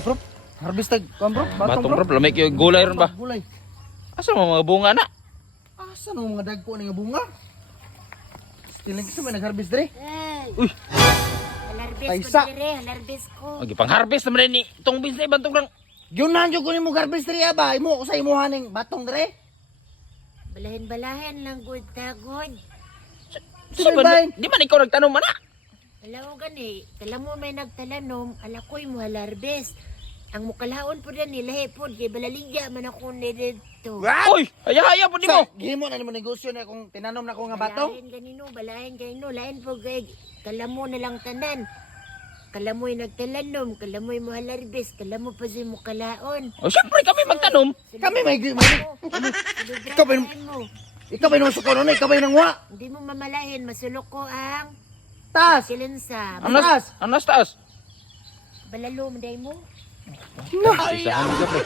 Bro, harvest tag, bro, Batong bro, lamay kayo gulay ron ba? Gulay. Asa mo mga bunga na? Asa no mga dagko ni nga bunga? Stiling kasi may nag-harvest dre. Ay, Uy, halarbis Taysa. ko dire, halarbis ko. agi pang harvest naman ni itong bisne bantong lang. Gyunan jud ko nimo harvest dre ba? Imo sa imuha ning batong dre. Balahin-balahin lang good tagod. Sa ba? Bain. Di man ikaw nagtanong man na? Alaw gani, kala mo may nagtalanom, alakoy mo halarbis. Ang mukalaon po din nila hepod, kay balaligya man ako ni dito. Uy, haya-haya po di mo. Sa gihimo na nimo negosyo na kung tinanom na ko nga batong. Balahin ganino, lain po kay kalamo na lang tanan. Kalamoy nagtalanom, kalamoy mo halarbis, kalamo pa si mukalaon. O syempre kami magtanom. Kami may Ikaw ba ikaw ba nung suko nun, ikaw ba nang wa? Hindi mo mamalahin, masulok ko ang Tas. silensa. Anas. Anas taas. Balalo, manday mo. No. Isahan mo ka pre.